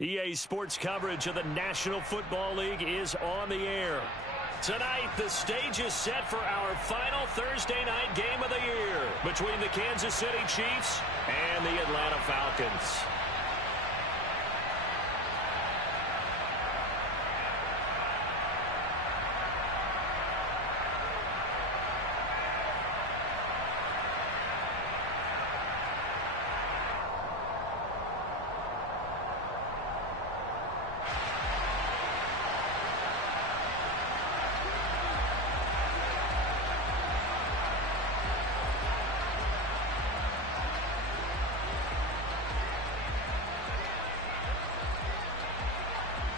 EA Sports coverage of the National Football League is on the air. Tonight, the stage is set for our final Thursday night game of the year between the Kansas City Chiefs and the Atlanta Falcons.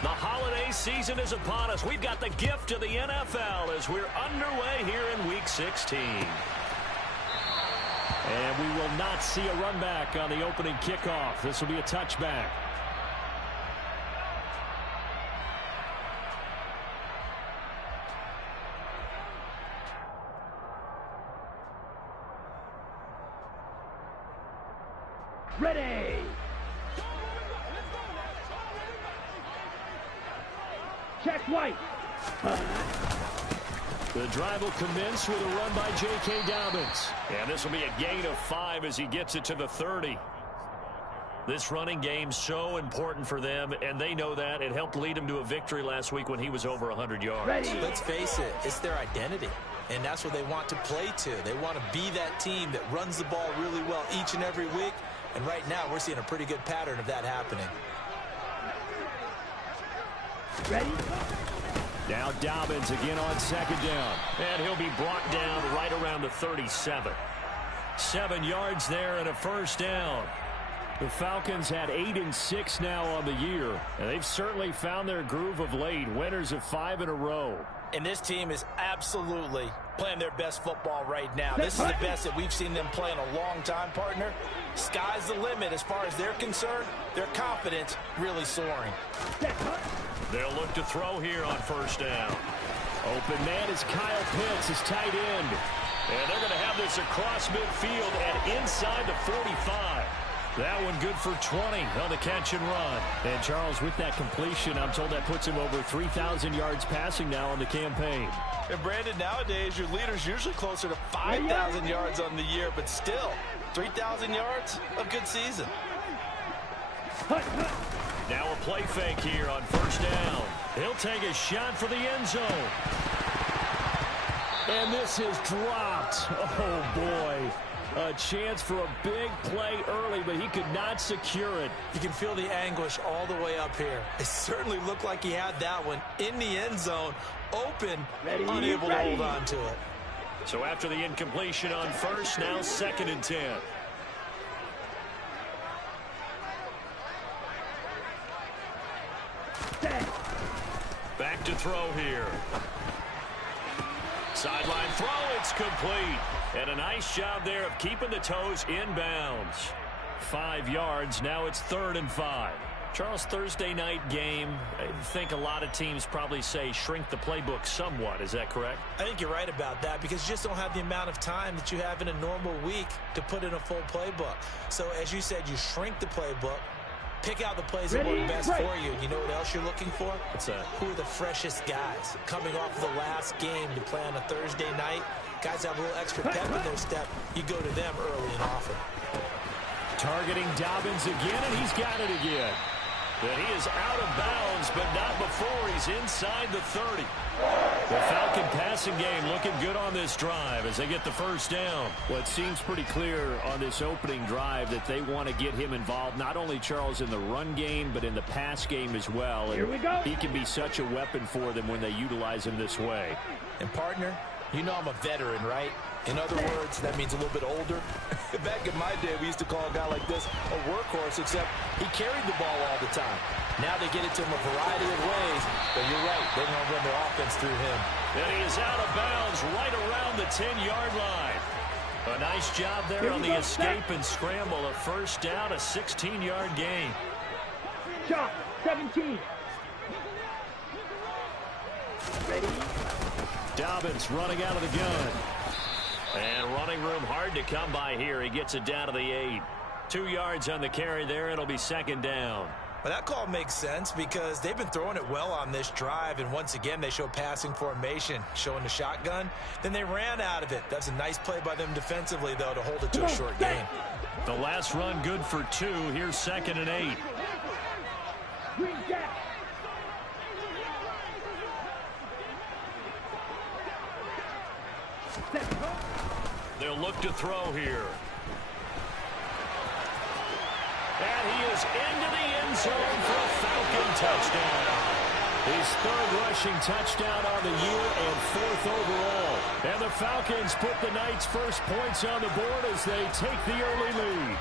The holiday season is upon us. We've got the gift of the NFL as we're underway here in Week 16. And we will not see a run back on the opening kickoff. This will be a touchback. Ready! Check White. The drive will commence with a run by J.K. Dobbins. And this will be a gain of 5 as he gets it to the 30. This running game so important for them, and they know that. It helped lead him to a victory last week when he was over 100 yards. Ready. Let's face it, it's their identity. And that's what they want to play to. They want to be that team that runs the ball really well each and every week. And right now, we're seeing a pretty good pattern of that happening. Ready? Now Dobbins again on second down. And he'll be brought down right around the 37. 7 yards there and a first down. The Falcons had 8-6 now on the year. And they've certainly found their groove of late. Winners of 5 in a row. And this team is absolutely playing their best football right now. This is the best that we've seen them play in a long time, partner. Sky's the limit as far as they're concerned. Their confidence really soaring. They'll look to throw here on first down. Open man is Kyle Pitts, his tight end. And they're going to have this across midfield and inside the 45. That one good for 20 on the catch and run. And Charles, with that completion, I'm told that puts him over 3,000 yards passing now on the campaign. And Brandon, nowadays your leader's usually closer to 5,000 yards on the year, but still, 3,000 yards, a good season. Now a play fake here on first down. He'll take a shot for the end zone. And this is dropped. Oh, boy. A chance for a big play early, but he could not secure it. You can feel the anguish all the way up here. It certainly looked like he had that one in the end zone, open, unable to hold on to it. So after the incompletion on first, now 2nd and 10. Back to throw here. Sideline throw, it's complete. And a nice job there of keeping the toes inbounds. 5 yards, now it's 3rd and 5. Charles, Thursday night game, I think a lot of teams probably say shrink the playbook somewhat. Is that correct? I think you're right about that because you just don't have the amount of time that you have in a normal week to put in a full playbook. So as you said, you shrink the playbook. Pick out the plays that work best for you. You know what else you're looking for? What's that? Who are the freshest guys? Coming off of the last game to play on a Thursday night, guys have a little extra pep in their step. You go to them early and often. Targeting Dobbins again, and he's got it again. And he is out of bounds, but not before he's inside the 30. The Falcon passing game looking good on this drive as they get the first down. Well, it seems pretty clear on this opening drive that they want to get him involved, not only, Charles, in the run game, but in the pass game as well. And here we go. He can be such a weapon for them when they utilize him this way. And, partner, you know I'm a veteran, right? In other words, that means a little bit older. Back in my day, we used to call a guy like this a workhorse, except he carried the ball all the time. Now they get it to him a variety of ways, but you're right, they're going to run their offense through him. And he is out of bounds right around the 10-yard line. A nice job there on the escape and scramble. A first down, a 16-yard gain. Shot, 17. Ready? Dobbins running out of the gun. And running room hard to come by here. He gets it down to the 8. 2 yards on the carry there. It'll be 2nd down. Well, that call makes sense because they've been throwing it well on this drive, and once again they show passing formation, showing the shotgun. Then they ran out of it. That's a nice play by them defensively, though, to hold it to a short gain. The last run good for 2. Here's 2nd and 8. They'll look to throw here. And he is into the end zone for a Falcon touchdown. His 3rd rushing touchdown on the year and 4th overall. And the Falcons put the Knights' first points on the board as they take the early lead.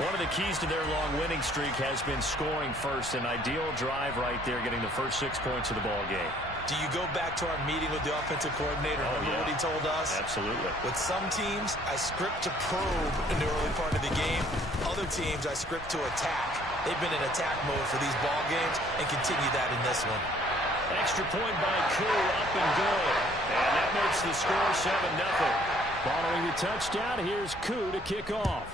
One of the keys to their long winning streak has been scoring first. An ideal drive right there, getting the first 6 points of the ball game. Do you go back to our meeting with the offensive coordinator? Remember what he told us? Absolutely. With some teams, I script to probe in the early part of the game. Other teams, I script to attack. They've been in attack mode for these ball games and continue that in this one. Extra point by Koo, up and good. And that makes the score 7-0. Following the touchdown, here's Koo to kick off.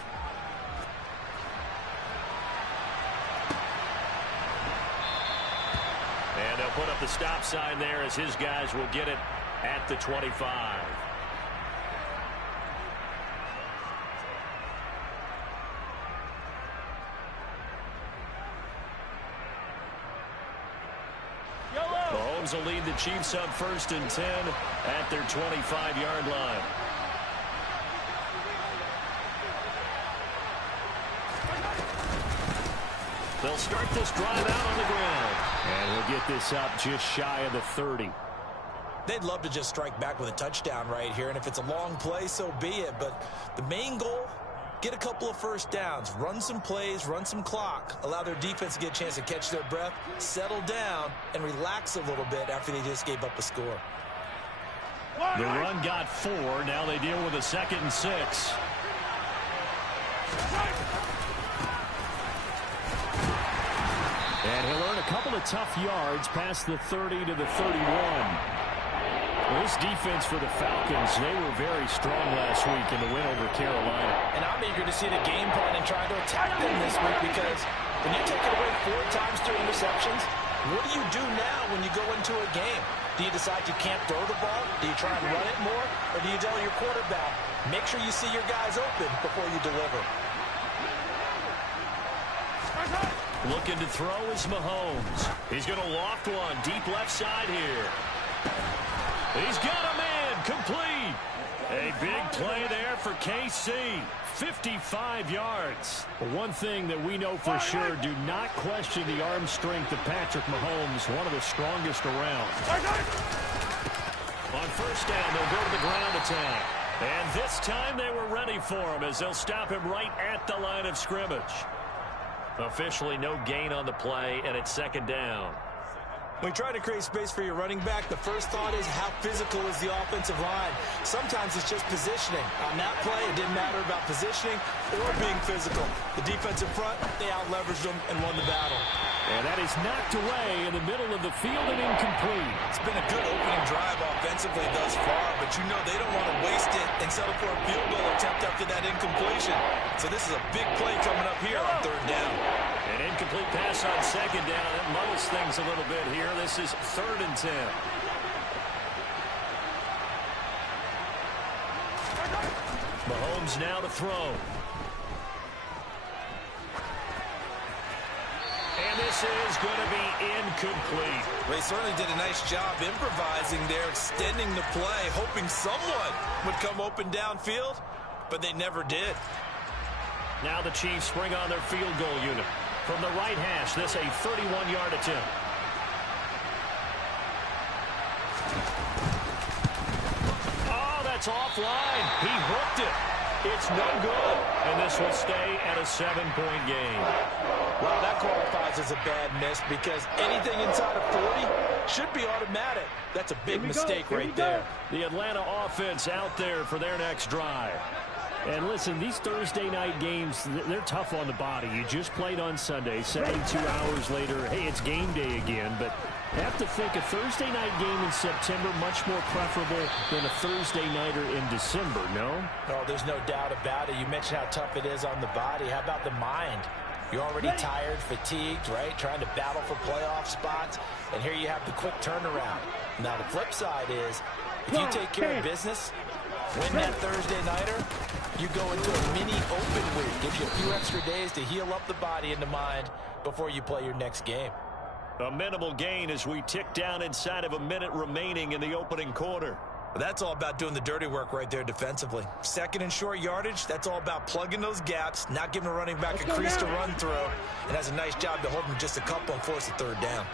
And they'll put up the stop sign there as his guys will get it at the 25. Mahomes will lead the Chiefs up 1st and 10 at their 25-yard line. They'll start this drive out on the ground. And he'll get this up just shy of the 30. They'd love to just strike back with a touchdown right here, and if it's a long play, so be it. But the main goal, get a couple of first downs, run some plays, run some clock, allow their defense to get a chance to catch their breath, settle down, and relax a little bit after they just gave up a score. The run got 4. Now they deal with a 2nd and 6. And he'll earn a couple of tough yards past the 30 to the 31. This defense for the Falcons, they were very strong last week in the win over Carolina. And I'm eager to see the game plan and try to attack them this week because when you take it away 4 times through interceptions, what do you do now when you go into a game? Do you decide you can't throw the ball? Do you try and run it more? Or do you tell your quarterback, make sure you see your guys open before you deliver? Looking to throw is Mahomes. He's going to loft one deep left side here. He's got a man complete. A big play there for KC. 55 yards. One thing that we know for sure, do not question the arm strength of Patrick Mahomes, one of the strongest around. On first down, they'll go to the ground attack. And this time they were ready for him as they'll stop him right at the line of scrimmage. Officially no gain on the play, and it's 2nd down. When you try to create space for your running back, the first thought is how physical is the offensive line. Sometimes it's just positioning. On that play, it didn't matter about positioning or being physical. The defensive front, they out-leveraged them and won the battle. And that is knocked away in the middle of the field and incomplete. It's been a good opening drive offensively thus far, but you know they don't want to waste it and settle for a field goal attempt after that incompletion. So this is a big play coming up here on 3rd down. An incomplete pass on 2nd down. That muddles things a little bit here. This is 3rd and 10. Mahomes now to throw. And this is going to be incomplete. They certainly did a nice job improvising there, extending the play, hoping someone would come open downfield, but they never did. Now the Chiefs bring on their field goal unit. From the right hash, this a 31-yard attempt. Oh, that's offline. He hooked it. It's no good. And this will stay at a 7-point game. Well, that qualifies as a bad miss because anything inside of 40 should be automatic. That's a big mistake right there. The Atlanta offense out there for their next drive. And listen, these Thursday night games, they're tough on the body. You just played on Sunday, 72 hours later, hey, it's game day again. But I have to think a Thursday night game in September much more preferable than a Thursday nighter in December, no? Oh, there's no doubt about it. You mentioned how tough it is on the body. How about the mind? You're already tired, fatigued, right? Trying to battle for playoff spots. And here you have the quick turnaround. Now, the flip side is, if you take care of business, win that Thursday nighter, you go into a mini open week. Gives you a few extra days to heal up the body and the mind before you play your next game. A minimal gain as we tick down inside of a minute remaining in the opening quarter. That's all about doing the dirty work right there defensively. Second and short yardage, that's all about plugging those gaps, not giving a running back a crease to run through, and has a nice job to hold him just a couple and force a third down.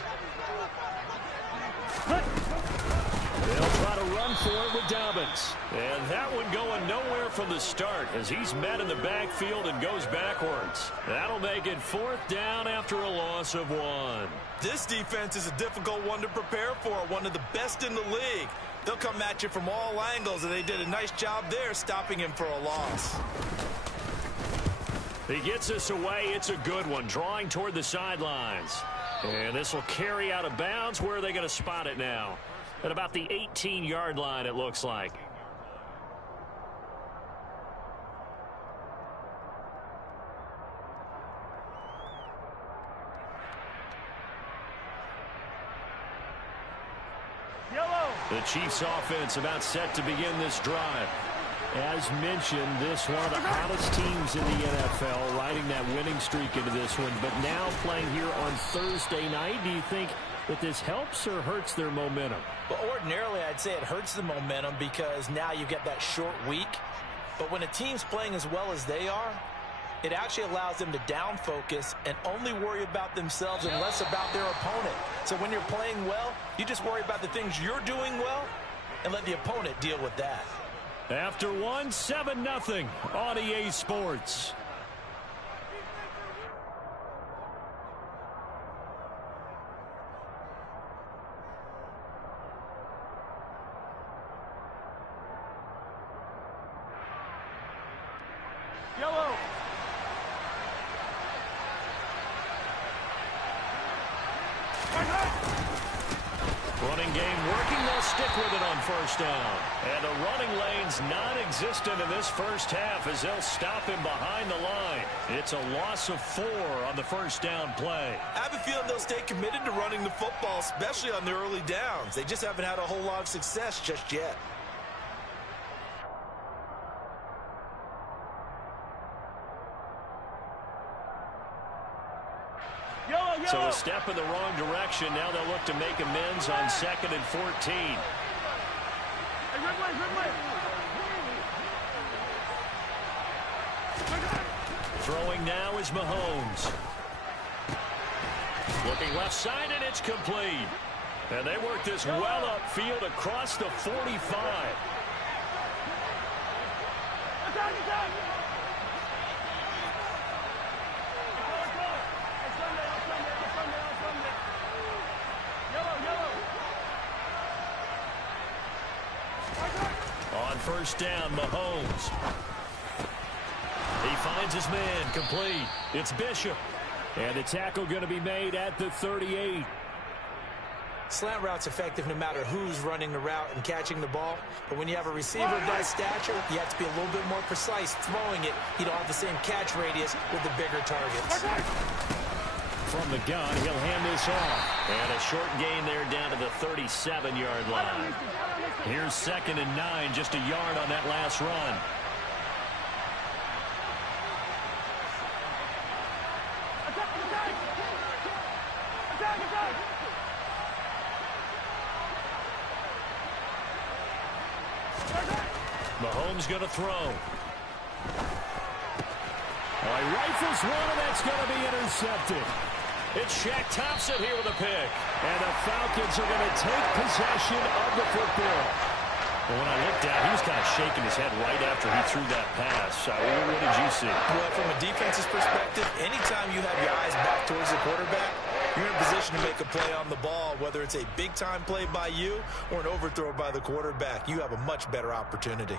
They'll try to run for it with Dobbins. And that one going nowhere from the start as he's met in the backfield and goes backwards. That'll make it 4th down after a loss of 1. This defense is a difficult one to prepare for, one of the best in the league. They'll come at you from all angles, and they did a nice job there stopping him for a loss. He gets us away. It's a good one, drawing toward the sidelines. And this will carry out of bounds. Where are they going to spot it now? At about the 18-yard line, it looks like. The Chiefs offense about set to begin this drive. As mentioned, this one of the hottest teams in the NFL, riding that winning streak into this one, but now playing here on Thursday night. Do you think that this helps or hurts their momentum? Well, ordinarily, I'd say it hurts the momentum because now you get that short week. But when a team's playing as well as they are, it actually allows them to down focus and only worry about themselves and less about their opponent. So when you're playing well, you just worry about the things you're doing well and let the opponent deal with that. After 1, 7-0 on EA Sports. Yellow. Running game working. They'll stick with it on 1st down. And the running lane's non-existent in this first half as they'll stop him behind the line. It's a loss of 4 on the 1st down play. I have a feeling they'll stay committed to running the football, especially on the early downs. They just haven't had a whole lot of success just yet. So a step in the wrong direction. Now they'll look to make amends on 2nd and 14. Throwing now is Mahomes. Looking left side, and it's complete. And they work this well upfield across the 45. On 1st down, Mahomes. He finds his man, complete. It's Bishop. And the tackle going to be made at the 38. Slant route's effective no matter who's running the route and catching the ball. But when you have a receiver of that stature, you have to be a little bit more precise throwing it. You don't have the same catch radius with the bigger targets. From the gun, he'll hand this off. And a short gain there down to the 37-yard line. Here's 2nd and 9, just a yard on that last run. Mahomes going to throw. He rifles one, and that's going to be intercepted. It's Shaq Thompson here with a pick. And the Falcons are going to take possession of the football. Well, when I looked down, he was kind of shaking his head right after he threw that pass. What did you see? Well, from a defense's perspective, anytime you have your eyes back towards the quarterback, you're in a position to make a play on the ball, whether it's a big-time play by you or an overthrow by the quarterback. You have a much better opportunity.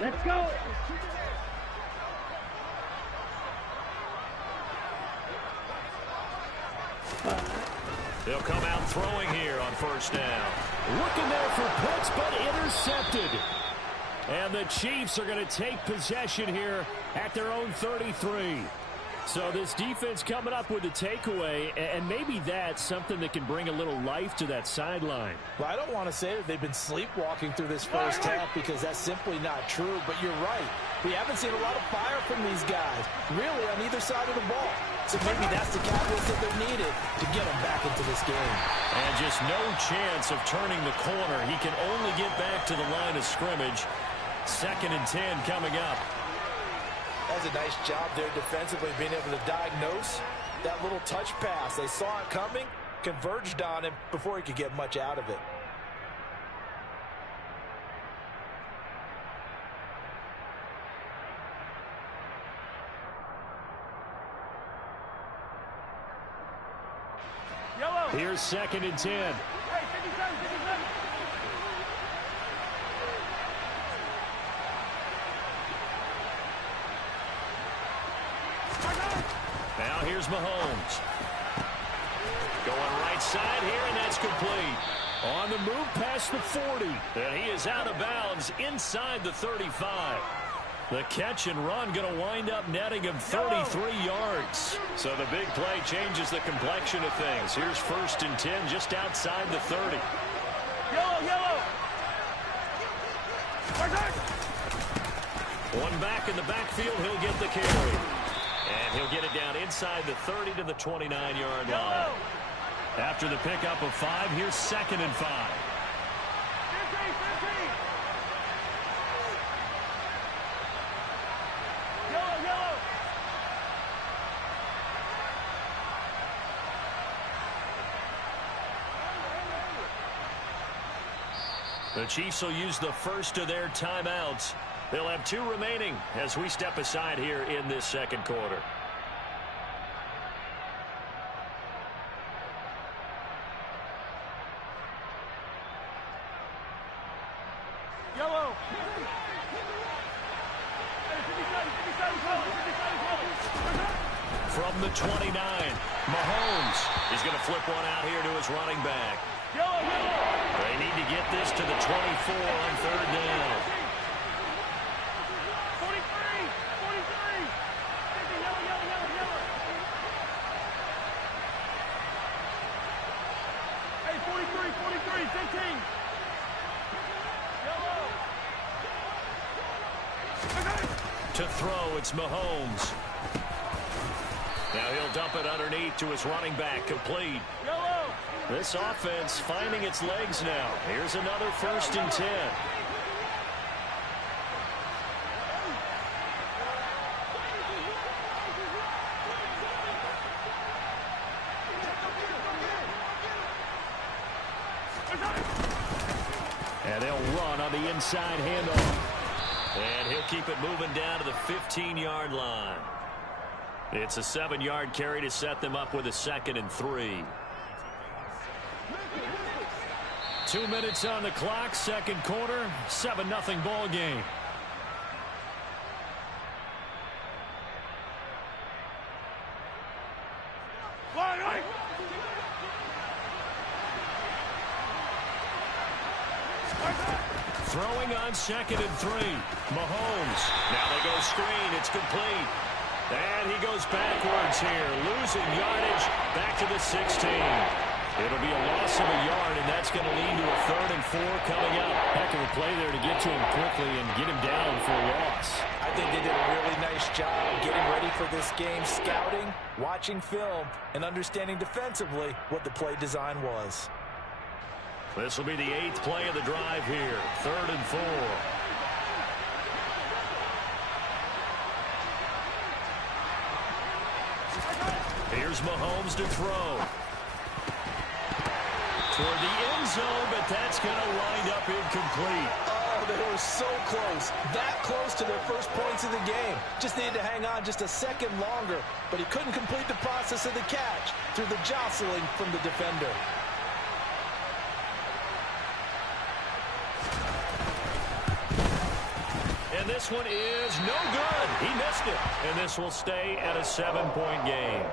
Let's go. They'll come out throwing here on first down. Looking there for Pitts, but intercepted. And the Chiefs are going to take possession here at their own 33. So this defense coming up with a takeaway, and maybe that's something that can bring a little life to that sideline. Well, I don't want to say that they've been sleepwalking through this first half because that's simply not true, but you're right. We haven't seen a lot of fire from these guys, really, on either side of the ball. So maybe that's the catalyst that they're needed to get them back into this game. And just no chance of turning the corner. He can only get back to the line of scrimmage. 2nd and 10 coming up. That's a nice job there defensively, being able to diagnose that little touch pass. They saw it coming, converged on him before he could get much out of it. Yellow. Here's 2nd and 10. Hey, 57, 57. Now here's Mahomes. Going right side here, and that's complete. On the move past the 40. And he is out of bounds inside the 35. The catch and run going to wind up netting him 33 yards. So the big play changes the complexion of things. Here's 1st and 10 just outside the 30. Yellow, yellow. One back in the backfield, he'll get the carry. And he'll get it down inside the 30 to the 29-yard line. After the pickup of 5, here's 2nd and 5. 15, 15. Yellow, yellow. The Chiefs will use the first of their timeouts. They'll have 2 remaining as we step aside here in this 2nd quarter. Yellow. From the 29, Mahomes is going to flip one out here to his running back. Yellow, yellow. They need to get this to the 24 on 3rd down. 43, 43. Yellow, yellow, yellow, yellow. Hey, 43, 43, 15. To throw, it's Mahomes. Now he'll dump it underneath to his running back, complete. Yellow. This offense finding its legs now. Here's another 1st and 10. And they'll run on the inside handoff. And he'll keep it moving down to the 15-yard line. It's a 7-yard carry to set them up with a 2nd and 3. 2 minutes on the clock, 2nd quarter, 7-0 ball game. Throwing on 2nd and 3. Mahomes. Now they go screen. It's complete. And he goes backwards here. Losing yardage back to the 16. It'll be a loss of a yard, and that's going to lead to a 3rd and 4 coming up. Heck of a play there to get to him quickly and get him down for a loss. I think they did a really nice job getting ready for this game, scouting, watching film, and understanding defensively what the play design was. This will be the 8th play of the drive here. 3rd and 4. Here's Mahomes to throw. Toward the end zone, but that's going to wind up incomplete. Oh, they were so close. That close to their first points of the game. Just needed to hang on just a second longer, but he couldn't complete the process of the catch through the jostling from the defender. this one is no good. He missed it. And this will stay at a 7-point game.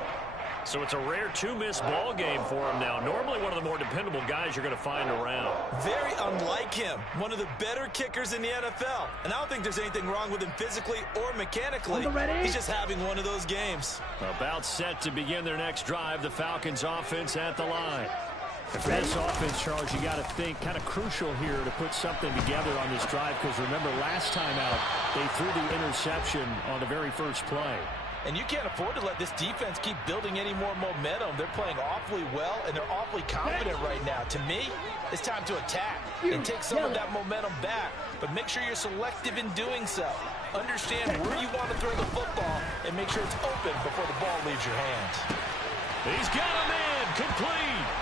So it's a rare two-miss ball game for him now. Normally one of the more dependable guys you're going to find around. Very unlike him. One of the better kickers in the NFL. And I don't think there's anything wrong with him physically or mechanically. He's just having one of those games. About set to begin their next drive. The Falcons offense at the line. And for this offense, Charles, you got to think kind of crucial here to put something together on this drive, because remember last time out they threw the interception on the very first play. And you can't afford to let this defense keep building any more momentum. They're playing awfully well, and they're awfully confident right now. To me, it's time to attack and take some of that momentum back. But make sure you're selective in doing so. Understand where you want to throw the football and make sure it's open before the ball leaves your hands. He's got a man complete.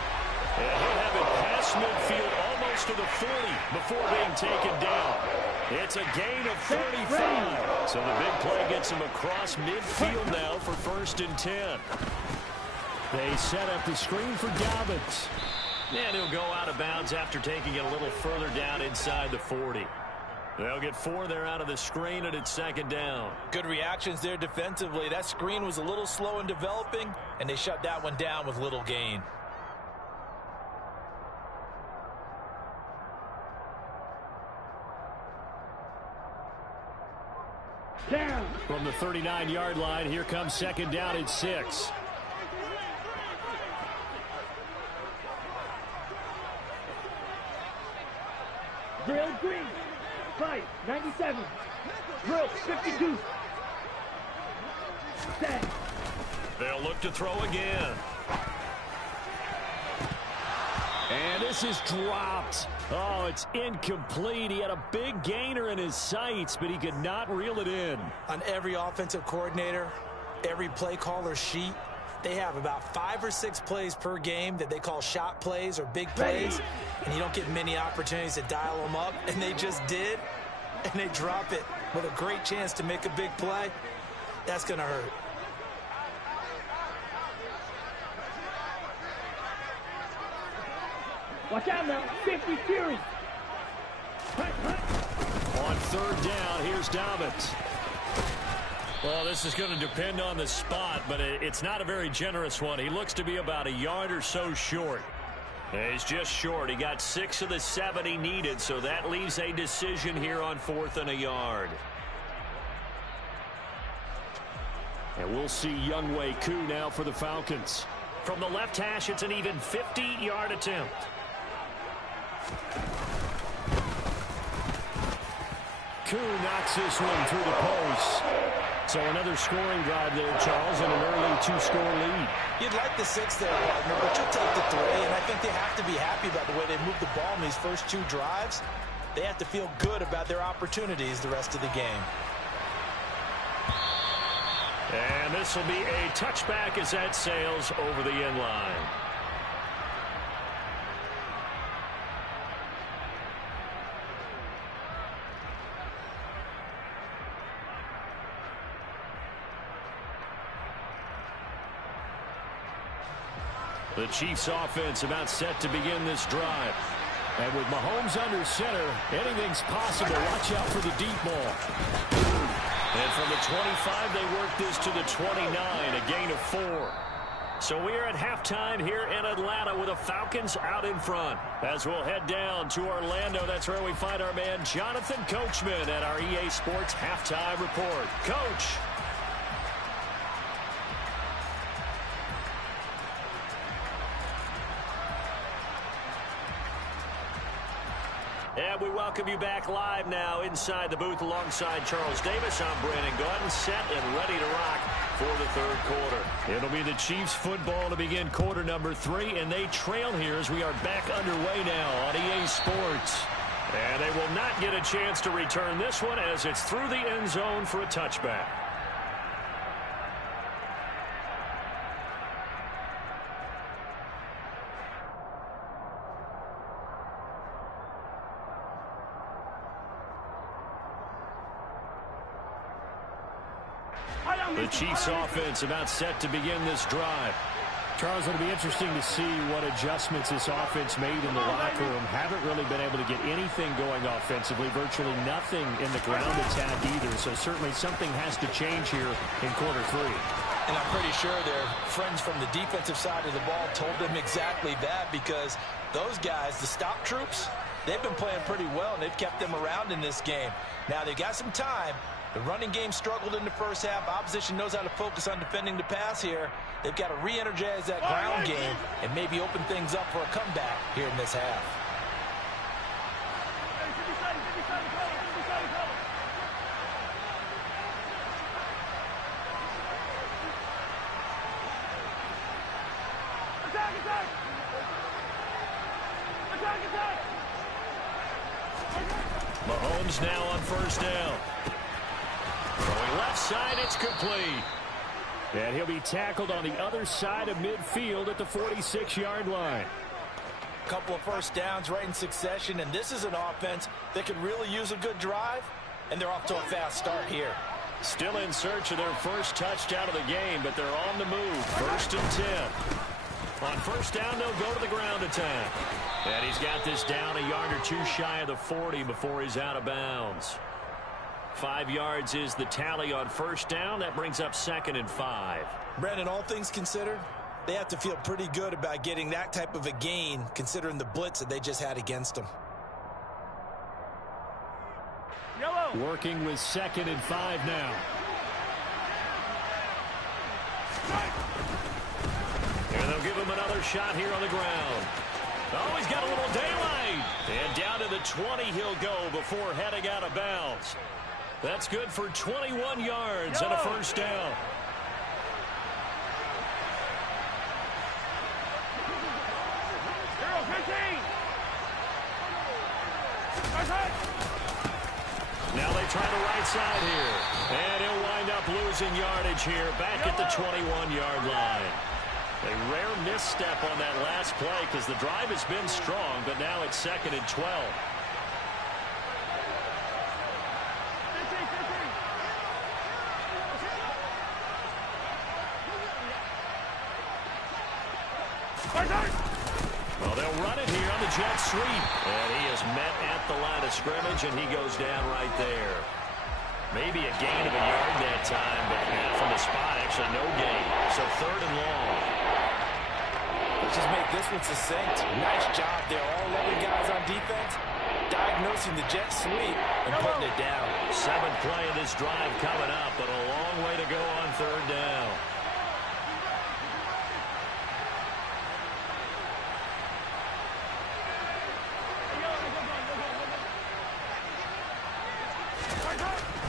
And he'll have it past midfield almost to the 40 before being taken down. It's a gain of 35. So the big play gets him across midfield now for 1st and 10. They set up the screen for Dobbins. And he'll go out of bounds after taking it a little further down inside the 40. They'll get 4 there out of the screen, and it's 2nd down. Good reactions there defensively. That screen was a little slow in developing, and they shut that one down with little gain. Down. From the 39-yard line, here comes 2nd down and 6. Drill green. Fight. 97. Drill 52. Set. They'll look to throw again. And this is dropped. Oh, it's incomplete. He had a big gainer in his sights, but he could not reel it in. On every offensive coordinator, every play caller sheet, they have about 5 or 6 plays per game that they call shot plays or big plays, and you don't get many opportunities to dial them up, and they just did, and they drop it with a great chance to make a big play. That's going to hurt. Watch out now. 50 Fury. On 3rd down, here's Dobbins. Well, this is going to depend on the spot, but it's not a very generous one. He looks to be about a yard or so short. He's just short. He got 6 of the 7 he needed, so that leaves a decision here on 4th and a yard. And we'll see Younghoe Koo now for the Falcons. From the left hash, it's an even 50-yard attempt. Koo knocks this one through the post. So another scoring drive there, Charles, and an early 2-score lead. You'd like the 6 there, partner, but you'll take the 3, and I think they have to be happy about the way they moved the ball in these first 2 drives. They have to feel good about their opportunities the rest of the game. And this will be a touchback as that sails over the end line. The Chiefs offense about set to begin this drive. And with Mahomes under center, anything's possible. Watch out for the deep ball. And from the 25, they work this to the 29, a gain of 4. So we are at halftime here in Atlanta with the Falcons out in front. As we'll head down to Orlando, that's where we find our man Jonathan Coachman at our EA Sports Halftime Report. Coach. And we welcome you back live now inside the booth alongside Charles Davis. I'm Brandon Gordon, set and ready to rock for the 3rd quarter. It'll be the Chiefs football to begin quarter number 3, and they trail here as we are back underway now on EA Sports. And they will not get a chance to return this one as it's through the end zone for a touchback. The Chiefs offense about set to begin this drive. Charles, it'll be interesting to see what adjustments this offense made in the locker room. Haven't really been able to get anything going offensively, virtually nothing in the ground attack either. So certainly something has to change here in quarter 3. And I'm pretty sure their friends from the defensive side of the ball told them exactly that, because those guys, the stop troops, they've been playing pretty well, and they've kept them around in this game. Now, they've got some time. The running game struggled in the first half. Opposition knows how to focus on defending the pass here. They've got to re-energize that ground game and maybe open things up for a comeback here in this half. Mahomes now on first down. Going left side, it's complete. And he'll be tackled on the other side of midfield at the 46-yard line. Couple of first downs right in succession, and this is an offense that could really use a good drive, and they're off to a fast start here. Still in search of their first touchdown of the game, but they're on the move. 1st and 10. On first down, they'll go to the ground attack. And he's got this down a yard or two shy of the 40 before he's out of bounds. 5 yards is the tally on first down. That brings up 2nd and 5. Brandon, all things considered, they have to feel pretty good about getting that type of a gain, considering the blitz that they just had against them. Yellow. Working with 2nd and 5 now. And they'll give him another shot here on the ground. Oh, he's got a little daylight. And down to the 20 he'll go before heading out of bounds. That's good for 21 yards and a first down. Now they try the right side here. And he'll wind up losing yardage here back at the 21-yard line. A rare misstep on that last play because the drive has been strong, but now it's 2nd and 12. Well, they'll run it here on the jet sweep. And he is met at the line of scrimmage, and he goes down right there. Maybe a gain of a yard that time, but now from the spot, actually no gain. So 3rd and long. Let's just make this one succinct. Nice job there. All 11 guys on defense diagnosing the jet sweep and putting it down. 7th play of this drive coming up, but a long way to go on 3rd down.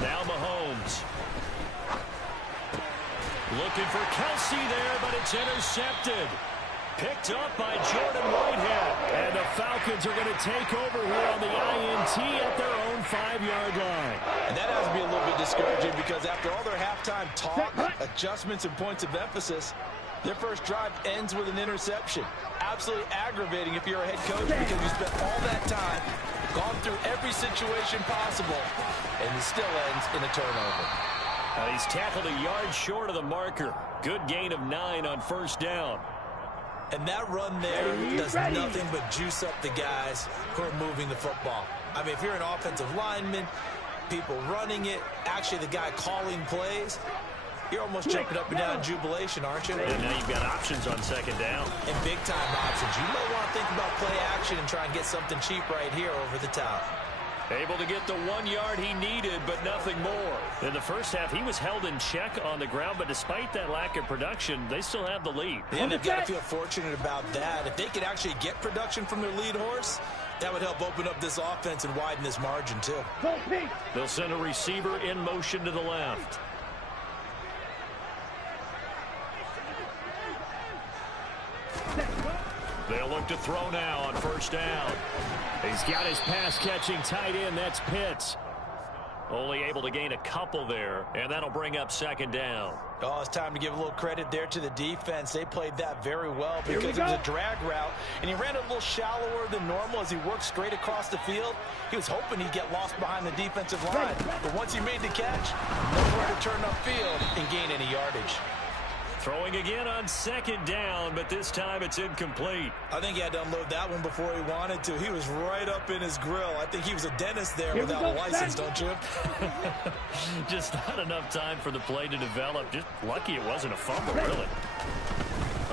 Now Mahomes. Looking for Kelsey there, but it's intercepted. Picked up by Jordan Whitehead. And the Falcons are going to take over here on the INT at their own 5-yard line. And that has to be a little bit discouraging because after all their halftime talk, adjustments, and points of emphasis, their first drive ends with an interception. Absolutely aggravating if you're a head coach because you spent all that time, gone through every situation possible, and it still ends in a turnover. He's tackled a yard short of the marker. Good gain of 9 on first down. And that run there does nothing but juice up the guys who are moving the football. I mean, if you're an offensive lineman, people running it, actually the guy calling plays, you're almost jumping up and down in jubilation, aren't you? And now you've got options on 2nd down. And big-time options. You might want to think about play action and try and get something cheap right here over the top. Able to get the 1 yard he needed, but nothing more. In the first half, he was held in check on the ground, but despite that lack of production, they still have the lead. And they've got to feel fortunate about that. If they could actually get production from their lead horse, that would help open up this offense and widen this margin, too. They'll send a receiver in motion to the left. They'll look to throw now on first down. He's got his pass-catching tight end. That's Pitts. Only able to gain a couple there, and that'll bring up 2nd down. Oh, it's time to give a little credit there to the defense. They played that very well because it was a drag route, and he ran a little shallower than normal as he worked straight across the field. He was hoping he'd get lost behind the defensive line, but once he made the catch, nowhere to turn upfield and gain any yardage. Throwing again on second down, but this time it's incomplete. I think he had to unload that one before he wanted to. He was right up in his grill. I think he was a dentist there without a license, don't you? Just not enough time for the play to develop. Just lucky it wasn't a fumble, really.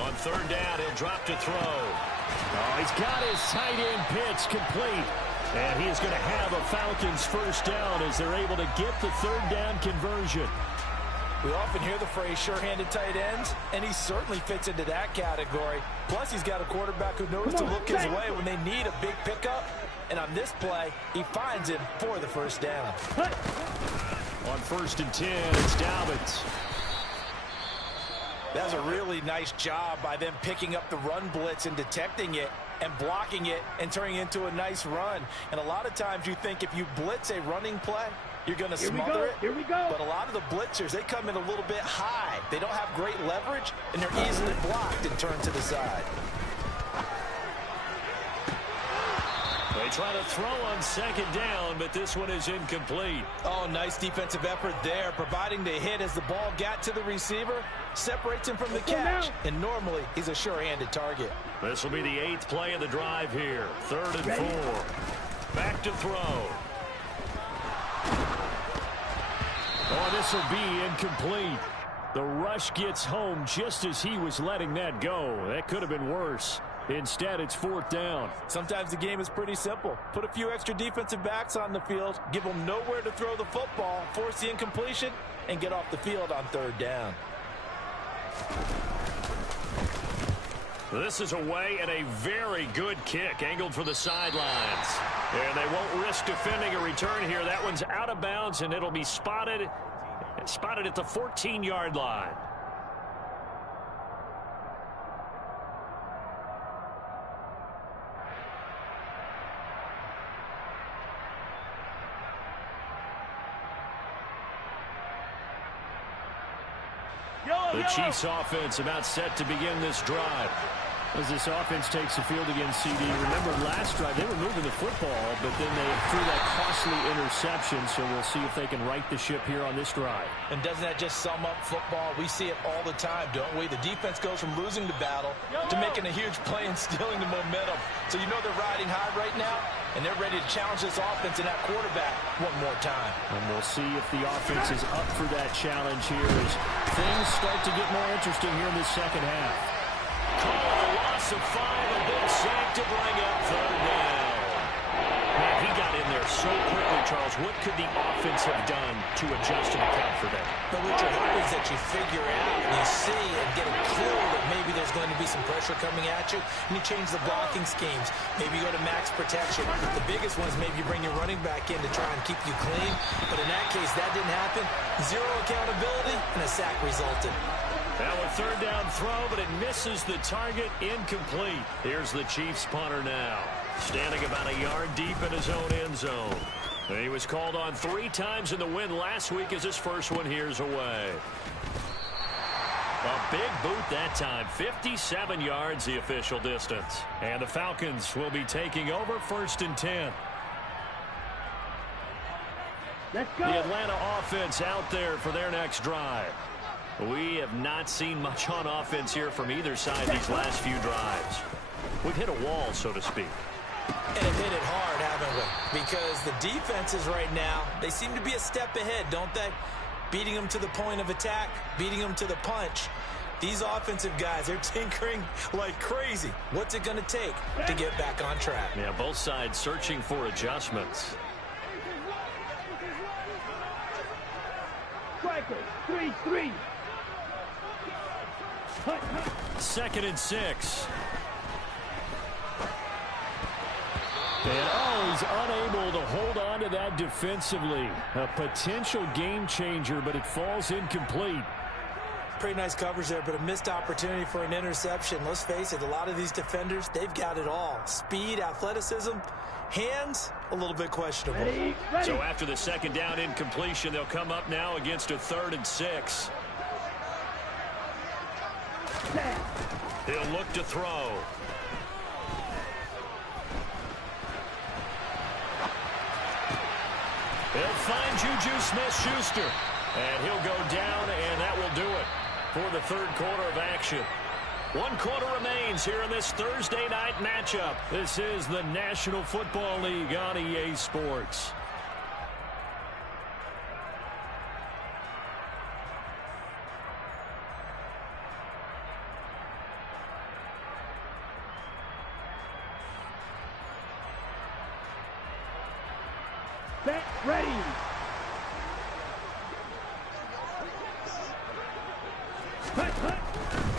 On third down, he'll drop to throw. Oh, he's got his tight end pitch complete. And he is going to have a Falcons first down as they're able to get the third down conversion. We often hear the phrase sure-handed tight ends, and he certainly fits into that category. Plus, he's got a quarterback who knows to look his way when they need a big pickup. And on this play, he finds him for the first down. On 1st and 10, it's Dobbins. That's a really nice job by them picking up the run blitz and detecting it and blocking it and turning it into a nice run. And a lot of times you think if you blitz a running play, you're going to smother it. Here we go. But a lot of the blitzers, they come in a little bit high. They don't have great leverage, and they're easily blocked and turned to the side. They try to throw on second down, but this one is incomplete. Oh, nice defensive effort there, providing the hit as the ball got to the receiver, separates him from the catch, and normally he's a sure-handed target. This will be the 8th play of the drive here. 3rd and 4. Back to throw. Oh, this will be incomplete. The rush gets home just as he was letting that go. That could have been worse. Instead, it's 4th down. Sometimes the game is pretty simple. Put a few extra defensive backs on the field, give them nowhere to throw the football, force the incompletion, and get off the field on 3rd down. This is away and a very good kick, angled for the sidelines. And they won't risk defending a return here. That one's out of bounds, and it'll be spotted at the 14-yard line. The Chiefs offense about set to begin this drive. As this offense takes the field against CD, remember last drive they were moving the football, but then they threw that costly interception, so we'll see if they can right the ship here on this drive. And doesn't that just sum up football? We see it all the time, don't we? The defense goes from losing the battle to making a huge play and stealing the momentum. So you know they're riding high right now, and they're ready to challenge this offense and that quarterback one more time. And we'll see if the offense is up for that challenge here as things start to get more interesting here in this second half. Call a loss of 5, a big sack to bring up 3rd down. Man, he got in there so quickly, Charles. What could the offense have done to adjust and account for that? But what you hope is that you figure out, you see, and get a clue that maybe there's going to be some pressure coming at you, and you change the blocking schemes. Maybe you go to max protection. The biggest one is maybe you bring your running back in to try and keep you clean. But in that case, that didn't happen. 0 accountability, and a sack resulted. Now a 3rd down throw, but it misses the target, incomplete. Here's the Chiefs punter now, standing about a yard deep in his own end zone. He was called on 3 times in the win last week as his first one here's away. A big boot that time, 57 yards the official distance. And the Falcons will be taking over 1st and 10. Let's go. The Atlanta offense out there for their next drive. We have not seen much on offense here from either side these last few drives. We've hit a wall, so to speak. And have hit it hard, haven't we? Because the defenses right now, they seem to be a step ahead, don't they? Beating them to the point of attack, beating them to the punch. These offensive guys, they're tinkering like crazy. What's it going to take to get back on track? Yeah, both sides searching for adjustments. Striker, 3-3. 2nd and 6. And he's unable to hold on to that defensively. A potential game changer, but it falls incomplete. Pretty nice coverage there, but a missed opportunity for an interception. Let's face it, a lot of these defenders, they've got it all. Speed, athleticism, hands, a little bit questionable. Ready. So after the 2nd down incompletion, they'll come up now against a 3rd and 6. He'll look to throw. He'll find Juju Smith-Schuster. And he'll go down, and that will do it. for the third quarter of action. 1 quarter remains here in this Thursday night matchup. This is the National Football League on EA Sports. Set, ready.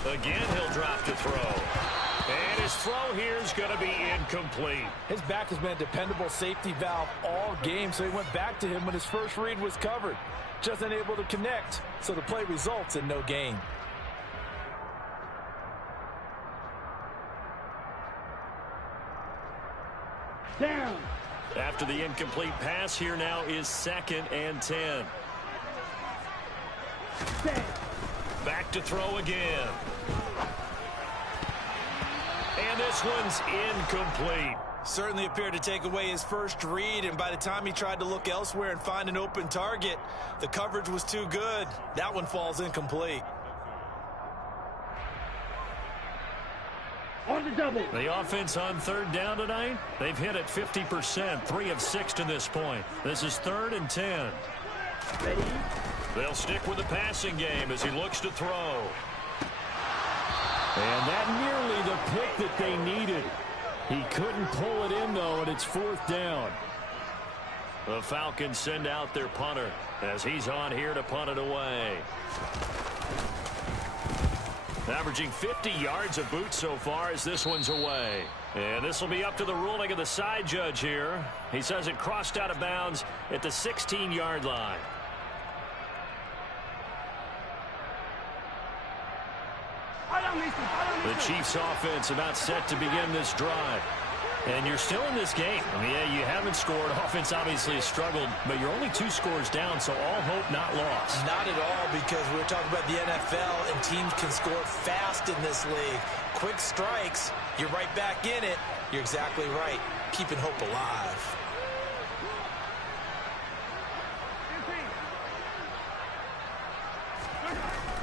Again, he'll drop to throw. And his throw here is going to be incomplete. His back has been a dependable safety valve all game, so he went back to him when his first read was covered. Just unable to connect, so the play results in no gain. Down. After the incomplete pass, here now is 2nd and 10. Set. Back to throw again. And this one's incomplete. Certainly appeared to take away his first read, and by the time he tried to look elsewhere and find an open target, the coverage was too good. That one falls incomplete. On the double. The offense on 3rd down tonight, they've hit it 50%, 3 of 6 to this point. This is 3rd and 10. Ready. They'll stick with the passing game as he looks to throw. And that nearly the pick that they needed. He couldn't pull it in, though, and it's 4th down. The Falcons send out their punter as he's on here to punt it away. Averaging 50 yards of boot so far as this one's away. And this will be up to the ruling of the side judge here. He says it crossed out of bounds at the 16-yard line. The Chiefs offense about set to begin this drive. And you're still in this game. I mean, yeah, you haven't scored. Offense obviously has struggled, but you're only 2 scores down, so all hope not lost. Not at all, because we're talking about the NFL, and teams can score fast in this league. Quick strikes, you're right back in it. You're exactly right. Keeping hope alive.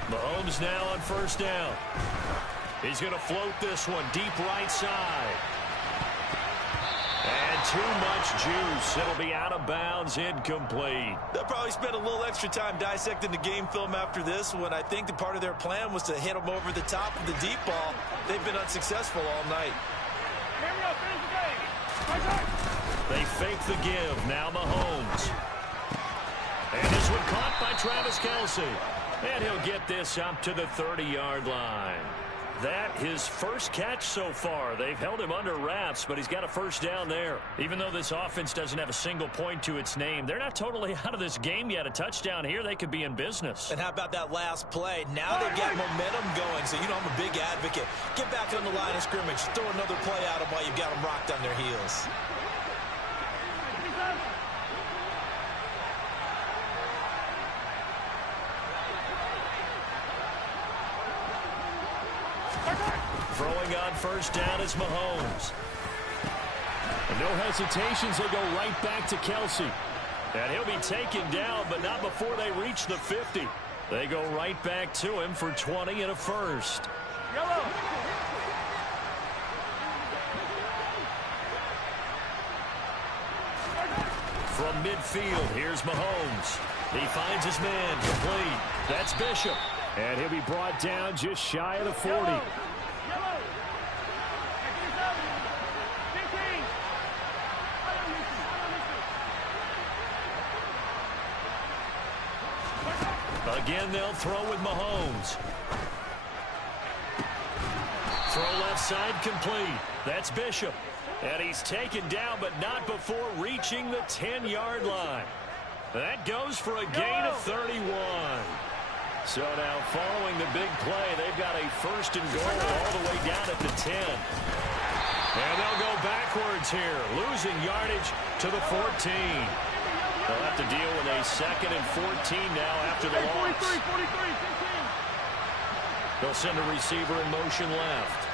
Mahomes now on 1st down. He's going to float this one deep right side. And too much juice. It'll be out of bounds, incomplete. They'll probably spend a little extra time dissecting the game film after this one. I think the part of their plan was to hit them over the top of the deep ball. They've been unsuccessful all night. Here we go. Finish the game. Right side. They fake the give. Now Mahomes. And this one caught by Travis Kelce. And he'll get this up to the 30-yard line. That his first catch so far. They've held him under wraps, but he's got a 1st down there. Even though this offense doesn't have a single point to its name, they're not totally out of this game yet. A touchdown here, they could be in business. And how about that last play? Now they've got momentum going, so you know I'm a big advocate. Get back on the line of scrimmage. Throw another play at them while you've got them rocked on their heels. Throwing on 1st down is Mahomes. And no hesitations, they go right back to Kelce. And he'll be taken down, but not before they reach the 50. They go right back to him for 20 and a 1st. Yellow. From midfield, here's Mahomes. He finds his man, complete. That's Bishop. And he'll be brought down just shy of the 40. Yellow. Again, they'll throw with Mahomes. Throw left side complete. That's Bishop. And he's taken down, but not before reaching the 10-yard line. That goes for a gain of 31. So now following the big play, they've got a 1st and goal all the way down at the 10. And they'll go backwards here, losing yardage to the 14. They'll have to deal with a 2nd and 14 now after the loss. 43, 15. They'll send a receiver in motion left.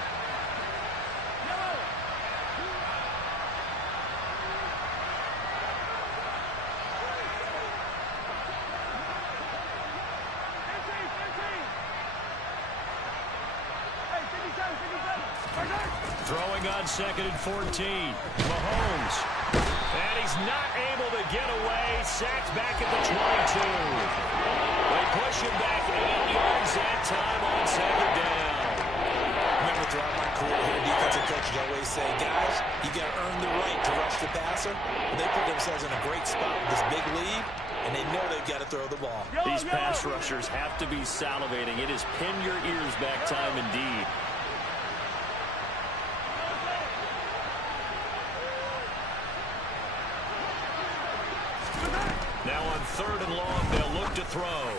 Throwing on 2nd and 14. Mahomes. And he's not able to get away. Sacked back at the 22. They push him back 8 yards that time on 2nd down. Remember, throughout my career here, defensive coaches always say, guys, you got to earn the right to rush the passer. They put themselves in a great spot with this big lead, and they know they've got to throw the ball. These pass rushers have to be salivating. It is pin your ears back time indeed. Now on 3rd and long, they'll look to throw.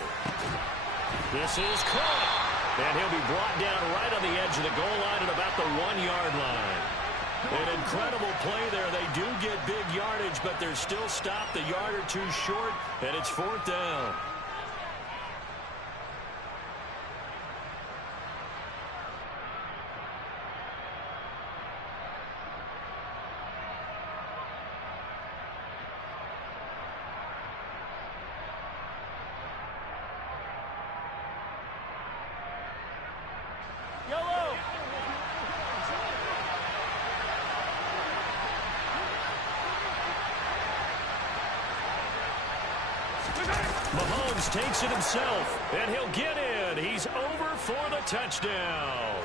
This is caught. And he'll be brought down right on the edge of the goal line at about the 1-yard line. An incredible play there. They do get big yardage, but they're still stopped a yard or two short, and it's 4th down. Mahomes takes it himself, and he'll get in. He's over for the touchdown.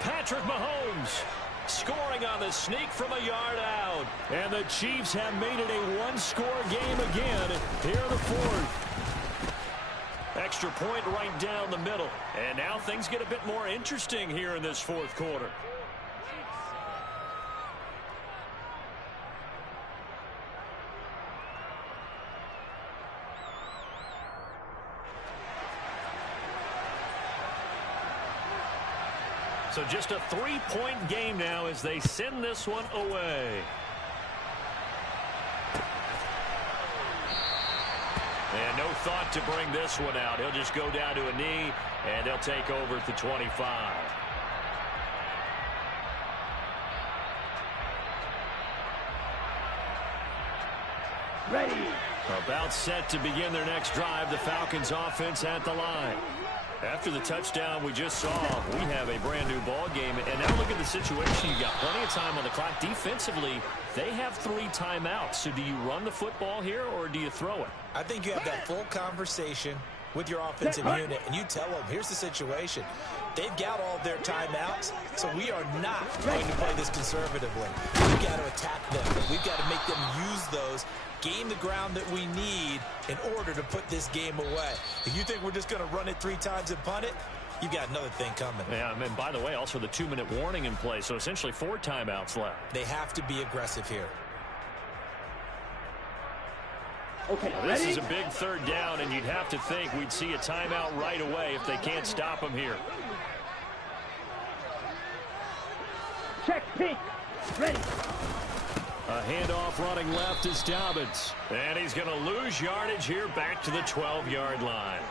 Patrick Mahomes scoring on the sneak from a yard out. And the Chiefs have made it a one-score game again here in the 4th. Extra point right down the middle. And now things get a bit more interesting here in this 4th quarter. So just a 3-point game now as they send this one away. And no thought to bring this one out. He'll just go down to a knee, and they'll take over at the 25. Ready. About set to begin their next drive. The Falcons offense at the line. After the touchdown we just saw, we have a brand new ball game. And now look at the situation. You've got plenty of time on the clock. Defensively, they have 3 timeouts. So do you run the football here or do you throw it? I think you have that full conversation with your offensive unit, and you tell them, here's the situation. They've got all their timeouts, so we are not going to play this conservatively. We've got to attack them. We've got to make them use those, gain the ground that we need in order to put this game away. If you think we're just going to run it 3 times and punt it, you've got another thing coming. Yeah, and by the way, also the 2-minute warning in play, so essentially 4 timeouts left. They have to be aggressive here. Okay, now, this is a big 3rd down, and you'd have to think we'd see a timeout right away if they can't stop him here. Check, peek. Ready. A handoff running left is Dobbins. And he's going to lose yardage here back to the 12-yard line.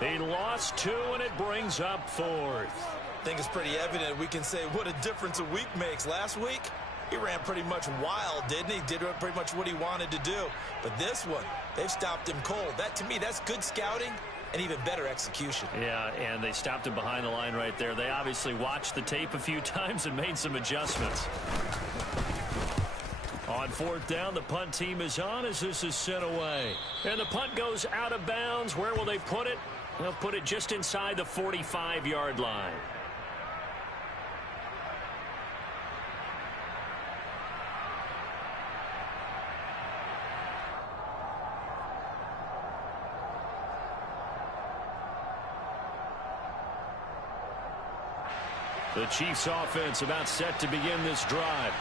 He lost 2, and it brings up 4th. I think it's pretty evident we can say what a difference a week makes. Last week, he ran pretty much wild, didn't he? Did pretty much what he wanted to do. But this one, they've stopped him cold. That, to me, that's good scouting and even better execution. Yeah, and they stopped him behind the line right there. They obviously watched the tape a few times and made some adjustments. On 4th down, the punt team is on as this is sent away. And the punt goes out of bounds. Where will they put it? They'll put it just inside the 45-yard line. The Chiefs offense about set to begin this drive.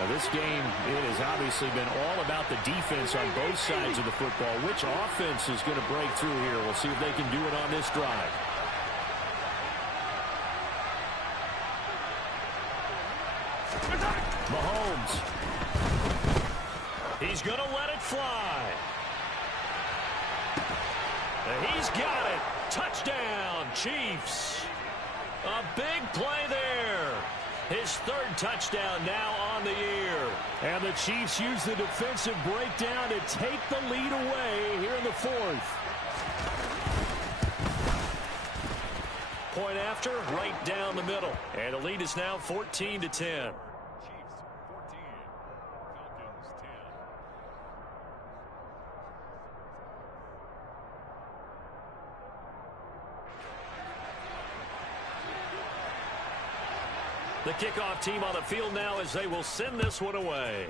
Now this game, it has obviously been all about the defense on both sides of the football. Which offense is going to break through here? We'll see if they can do it on this drive. Mahomes. He's going to let it fly. He's got it. Touchdown, Chiefs. A big play there. His 3rd touchdown now on the year. And the Chiefs use the defensive breakdown to take the lead away here in the 4th. point after, right down the middle. And the lead is now 14-10. Chiefs 14, Falcons 10. The kickoff team on the field now as they will send this one away.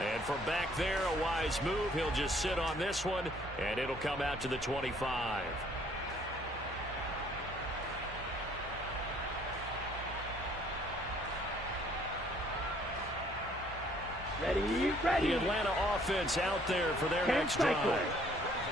And from back there, a wise move. He'll just sit on this one, and it'll come out to the 25. Ready. The Atlanta offense out there for their next drive.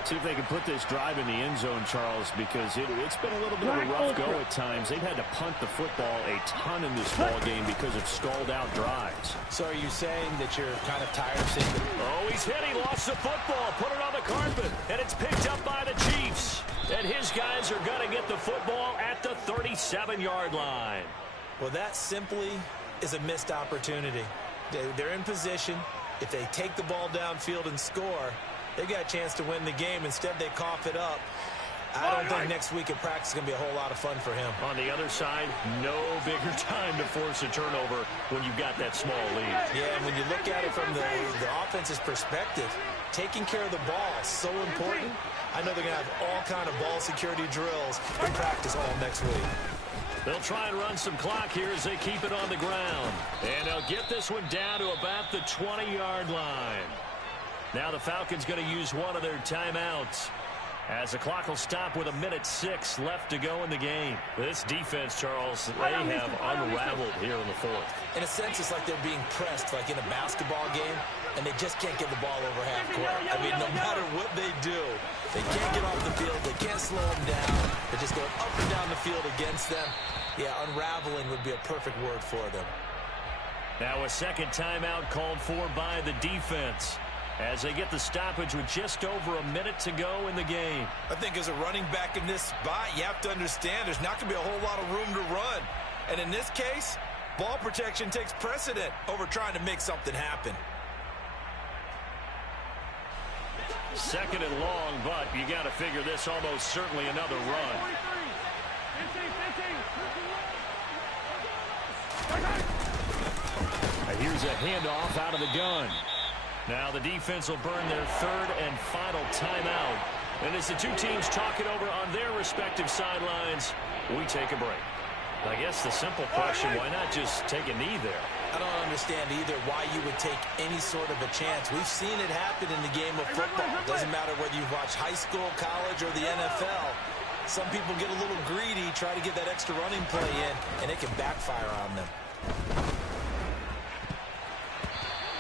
See if they can put this drive in the end zone, Charles, because it's been a little bit of a rough go at times. They've had to punt the football a ton in this ball game because of stalled-out drives. So are you saying that you're kind of tired of seeing the... Oh, he's hit. He lost the football. Put it on the carpet. And it's picked up by the Chiefs. And his guys are going to get the football at the 37-yard line. Well, that simply is a missed opportunity. They're in position. If they take the ball downfield and score, they got a chance to win the game. Instead, they cough it up. I don't think next week at practice is going to be a whole lot of fun for him. On the other side, no bigger time to force a turnover when you've got that small lead. Yeah, and when you look at it from the offense's perspective, taking care of the ball is so important. I know they're going to have all kind of ball security drills in practice all next week. They'll try and run some clock here as they keep it on the ground. And they'll get this one down to about the 20-yard line. Now the Falcons going to use one of their timeouts as the clock will stop with 1:06 left to go in the game. This defense, Charles, they have unraveled here in the fourth. In a sense, it's like they're being pressed like in a basketball game, and they just can't get the ball over half court. I mean, no matter what they do, they can't get off the field. They can't slow them down. They're just going up and down the field against them. Yeah, unraveling would be a perfect word for them. Now a second timeout called for by the defense as they get the stoppage with just over a minute to go in the game. I think as a running back in this spot, you have to understand there's not going to be a whole lot of room to run. And in this case, ball protection takes precedent over trying to make something happen. Second and long, but you got to figure this almost certainly another run. 15. Here's a handoff out of the gun. Now the defense will burn their third and final timeout. And as the two teams talk it over on their respective sidelines, we take a break. I guess the simple question, why not just take a knee there? I don't understand either why you would take any sort of a chance. We've seen it happen in the game of football. It doesn't matter whether you've watched high school, college, or the NFL. Some people get a little greedy, try to get that extra running play in, and it can backfire on them.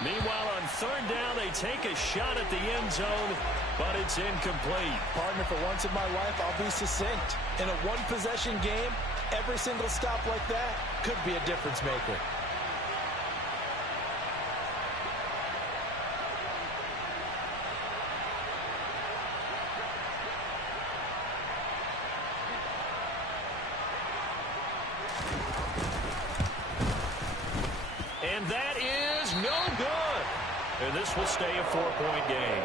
Meanwhile, on third down, they take a shot at the end zone, but it's incomplete. Partner, for once in my life, I'll be succinct. In a one-possession game, every single stop like that could be a difference maker. And that is no good. And this will stay a 4-point game.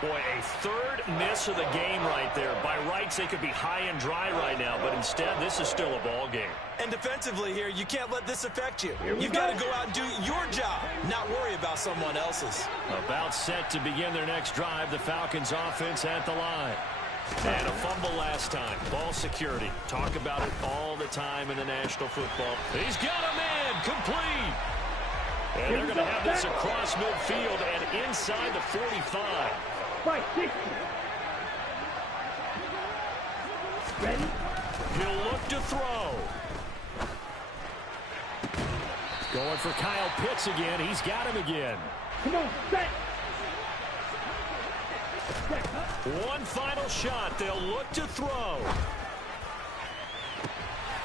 Boy, a third miss of the game right there. By rights, they could be high and dry right now, but instead, this is still a ball game. And defensively here, you can't let this affect you. You've got to go out and do your job, not worry about someone else's. About set to begin their next drive, the Falcons offense at the line. And a fumble last time. Ball security. Talk about it all the time in the National Football. He's got him in. Complete. And they're going to have this across midfield and inside the 45. Right, 60. Ready? He'll look to throw. Going for Kyle Pitts again. He's got him again. Come on, set. One final shot. They'll look to throw.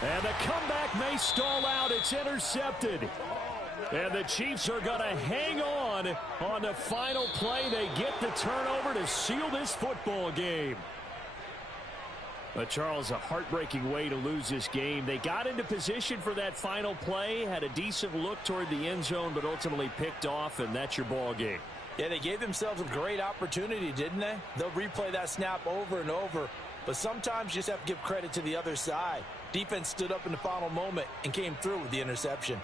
And the comeback may stall out. It's intercepted. And the Chiefs are going to hang on the final play. They get the turnover to seal this football game. But Charles, a heartbreaking way to lose this game. They got into position for that final play, had a decent look toward the end zone, but ultimately picked off, and that's your ball game. Yeah, they gave themselves a great opportunity, didn't they? They'll replay that snap over and over, but sometimes you just have to give credit to the other side. Defense stood up in the final moment and came through with the interception.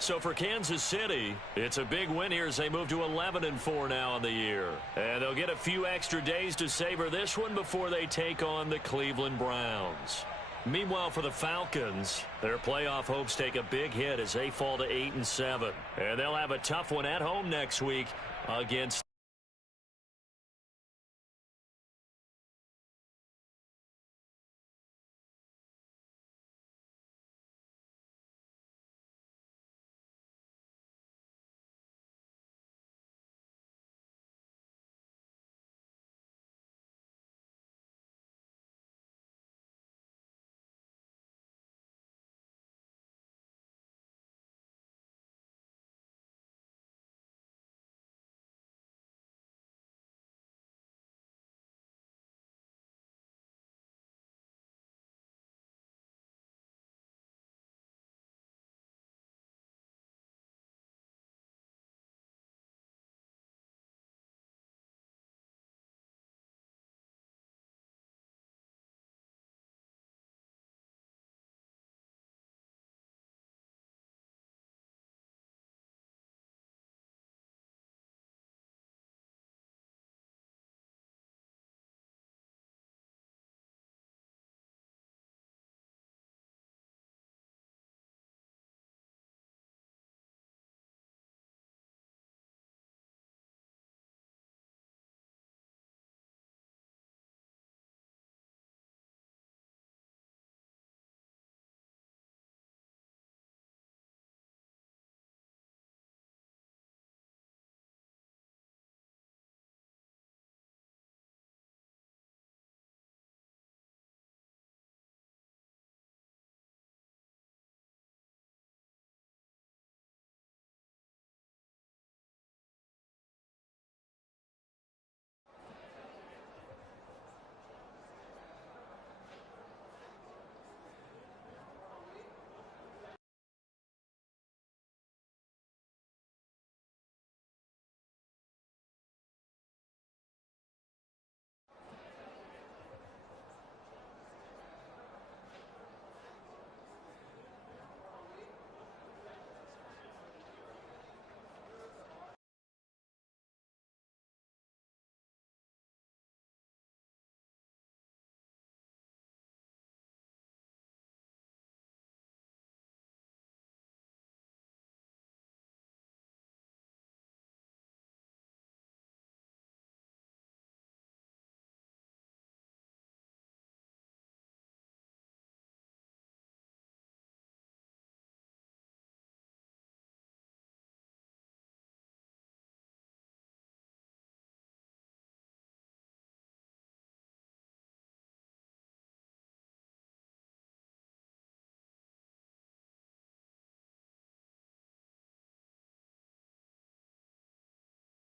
So for Kansas City, it's a big win here as they move to 11-4 now in the year. And they'll get a few extra days to savor this one before they take on the Cleveland Browns. Meanwhile, for the Falcons, their playoff hopes take a big hit as they fall to 8-7. And they'll have a tough one at home next week against